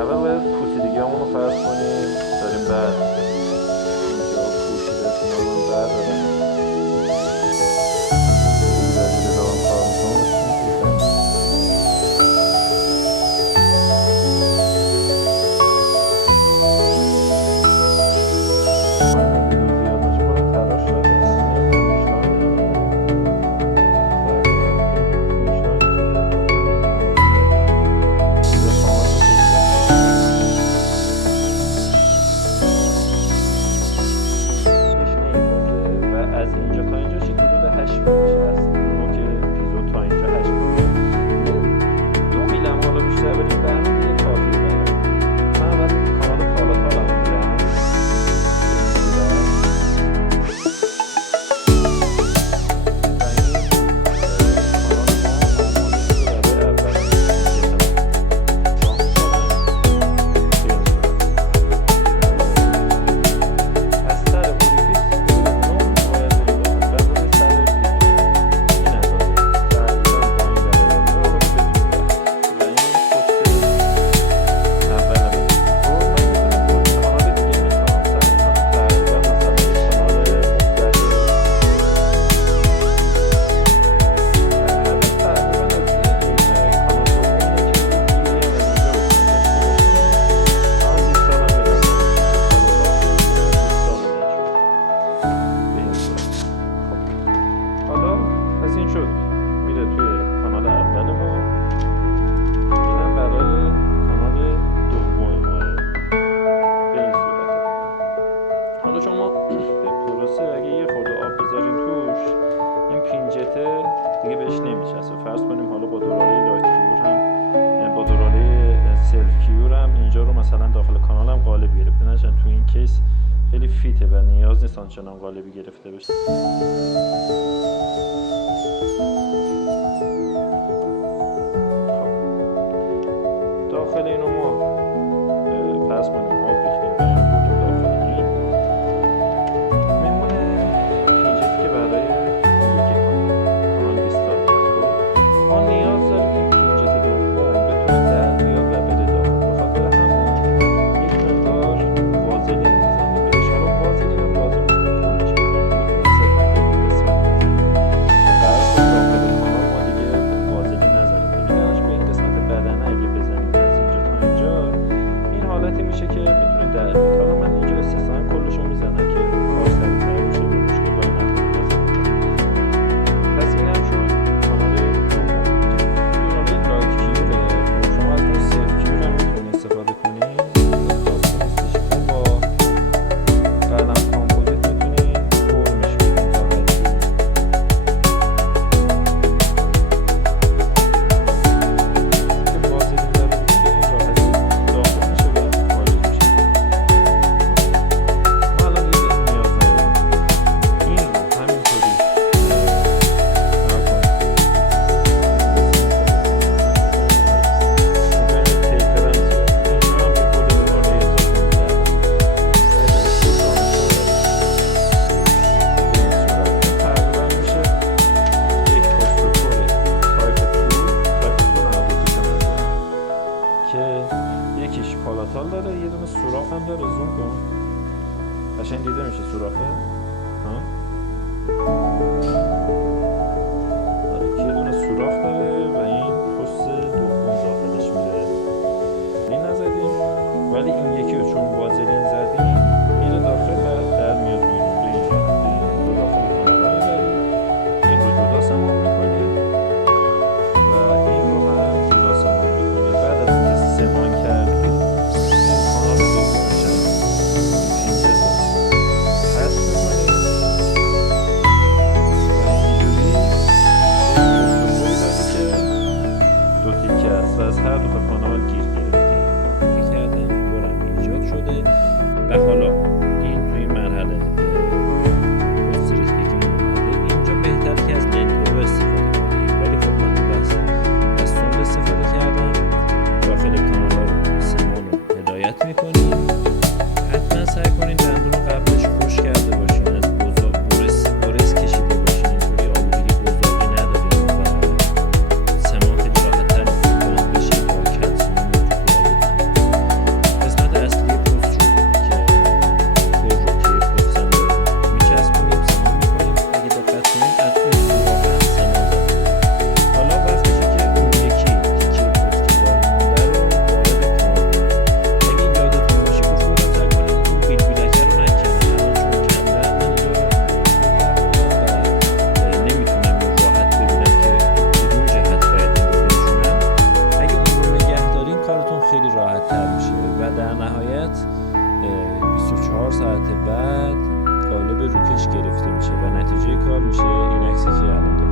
اول باید پوسیدگی همون رو فرض کنیم داریم بعد اینجا پوشیده اینا رو بعد دارم درجه دارم کار میکنم دیگه بهش نمیچسبه. فرض کنیم حالا با دلاله لایت کیور هم با دلاله سلف کیور هم اینجا رو مثلا داخل کانال هم قالب گرفته نشن. تو این کیس خیلی فیته و نیاز نیست آنچنان قالبی گرفته بشه. خب داخل اینو ما فرض کنیم آب ریختیم و اینو بردیم داخل این میمونه پیجتی که برای یکی کانال دیستال ما نیاز داریم این پیجت دوم بتونه در بیاد و بره داخل. بخاطر همون یک مقدار وازلین میزنیم بهش. حالا وازلین هم لازم نیست که کلش بزنیم، میتونیم صرفا به این قسمت بزنیم. فرض کنیم داخل کانال ما دیگه وازلین نزنیم، ببینیمش به این قسمت بدنه اگه بزنیم از اینجا تا اینجا این حالتی میشه که میتونه در بیاد. حالا من اینجا استثنا کلشو میزنم که کار سریع‌تر بشه و مشکل باید نکنیم. پس این هم شد کانال دوم. دلاله لایت کیوره. شما از اون سلف کیور هم میتونید استفاده کنید. خاصی نیستش. اون با قلم کامپوزیت میتونید فرمش بدید راحتی. که وازلین داره به این راحتی داخل میشه و خارج میشه. ما الان دیگه این نیاز نداریم. این رو همینطوری نگاه کنید. تیپر هم زیاد. اینجا هم که خود دلاله اضافه می‌کردم. به این صورت تقریبا میشه یک کانستراکتور تایپ 2 که یکیش پالاتال داره، یه دونه سوراخ هم داره. زوم کن قشنگ دیده میشه سوراخه. ها آره که یه دونه سوراخ داره و این پست دوم داخلش میره. این نزدیم ولی این یکی رو چون وازلین زدیم میره داخل و در میاد بیرون. به این راحتی این رو داخل کانال ها میبرید. این رو جدا سمان میکنید و این رو هم جدا سمان میکنید. بعد از اینکه سمان کردید این کانال دومش هم پینچت رو حذف میکنید و اینجوری یک پروتکلی داری که دو تیکه است و از هر دو تا کانال گیر گرفتی. فکر کردم دورم ایجاد شده و حالا این تو این مرحله پست ریختی که اومده اینجا بهتره که از منتور رو استفاده کنیم، ولی خب من تو بحث از سوند استفاده کردم. داخل کانال ها رو سمان رو هدایت میکنیم. حتما سعی کنین دندون رو قبلش خوش کرده باشین، از برس کشیده باشین، اینطوری آلودگی بزرگی نداریم و سمان خیلی راحت‌تر باز بشه با کلسیم موجود تو آب. خیلی راحت تر میشه و در نهایت 24 ساعت بعد قالب روکش گرفته میشه و نتیجه کار میشه این عکسی که الان